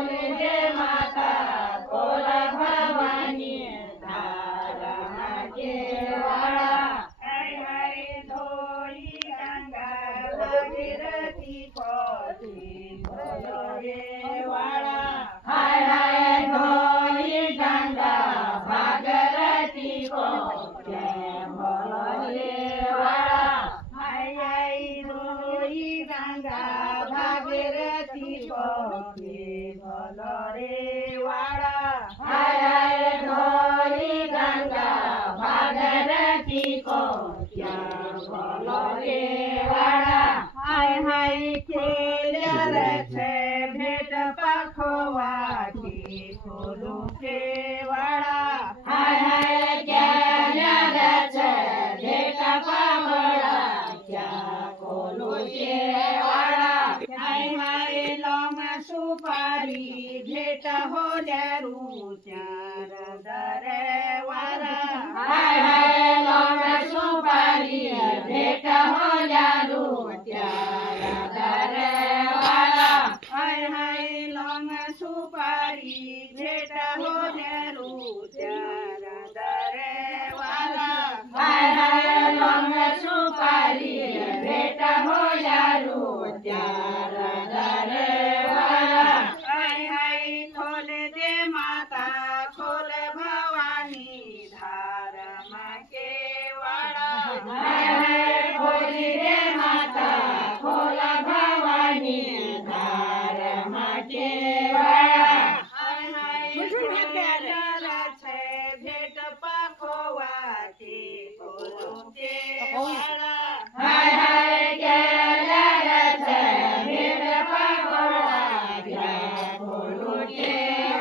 खोले माता खोल भवानी धारमाचे वाळा हाय हाय धोई गंगा भागीरथी कोठी खोलो रे वाळा हाय हाय धोई गंगा भागीरथी कोठी खोलो रे वाळा हाय हाय धोई गंगा भागीरथी कोठी खोलो रे वाळा हाय हाय धोई गंगा भागीरथी कोठी खोलो रे वाळा हाय हाय खेल्यार छे भेट पाखवाटी खोलू रे वाळा हाय हाय खेल्यार छे भेट पाखवाटी खोलू रे वाळा हाय हाय लोंग सुपारी भेट होल्यारू चार दरे वारा हाय हाय लोंग सुपारी भेट होल्यारू चार दरे वारा हाय हाय लोंग सुपारी भेट होल्यारू चार दरे वारा हाय हाय लोंग सुपारी भेट होल्यारू चार दरे वारा हाय हाय खोले दे माता खोल भवानी धार माके वाळा हाय हाय खोली दे माता खोल भवानी धार माके वाळा हाय हाय खेल्यार छे भेट पाखवाटी खोलू रे वाळा हाय हाय खेल्यार छे भेट पाखवाटी खोलू रे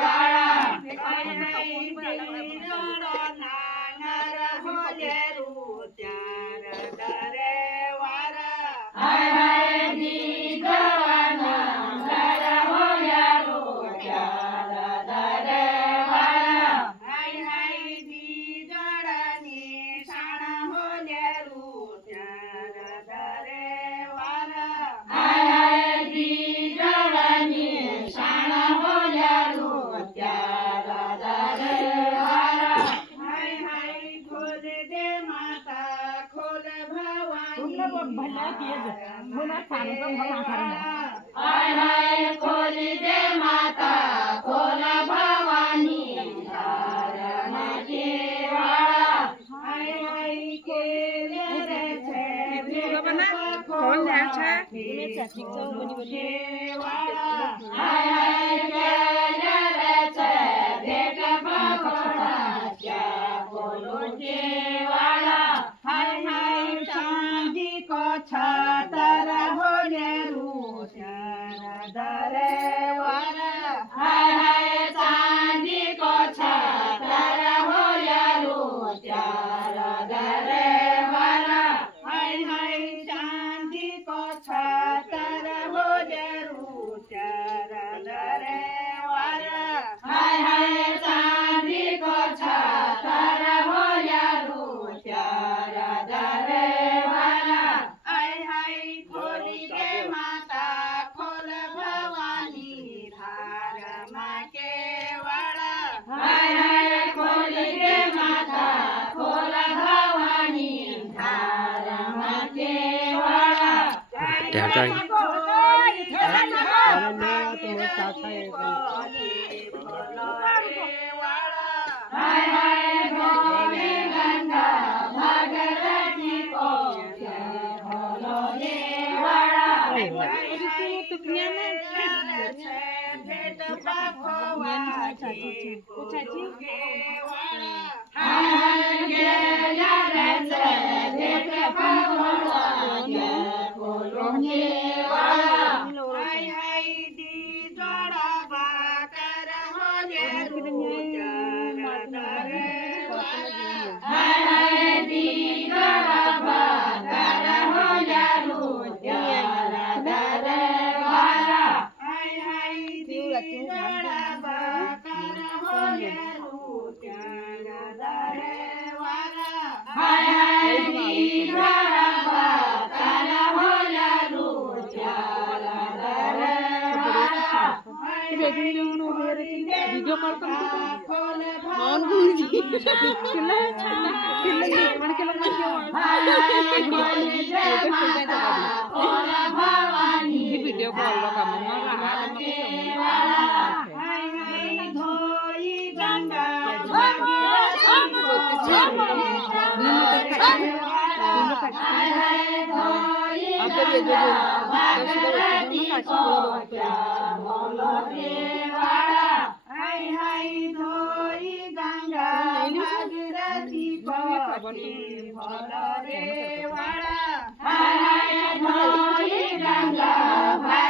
वाळा हाय हाय नांगर होल्यारू चार दरे वारा हाय हाय नांगर होल्यारू चार दरे वारा हाय हाय जडानी शाण होल्यारू चार दरे वारा हाय हाय जडानी शाण होल्यारू चार दरे वारा हाय हाय खोल दे माता खोल भवानी हाय हाय खोल दे माता खोल भवानी धारमाचे वाळा हाय हाय खेल्यार छे भेट पाखवाटी खोलू रे वाळा हाय हाय खेल्यार छे भेट पाखवाटी खोलू रे वाळा हाय हाय चांदी को छातर होल्यारू चार दरे वारा हाय हाय चांदी को छातर होल्यारू चार दरे वारा हाय हाय चांदी को छातर होल्यारू चार दरे वारा हाय हाय चांदी को छातर होल्यारू चार दरे वारा हाय हाय खोली दे माता खोल भवानी धार माके वाळा हाय हाय खोली दे माता खोल भवानी धार माके वाळा हाय हाय धोई गंगा भागीरथी कोठी खोलो रे वाळा भेट पाखवाटी खोलू रे वाळा हाय हाय खेल्यार छे भेट पाखवाटी खोलू रे वाळा हाय हाय जोडा भाकर होल्यारू चार दरे वाळा हाय हाय जोडा भाकर होल्यारू चार दरे वाळा हाय हाय जोडा भाकर होल्यारू चार दरे वाळा हाय हाय जोडा भाकर होल्यारू चार video call video call Ganga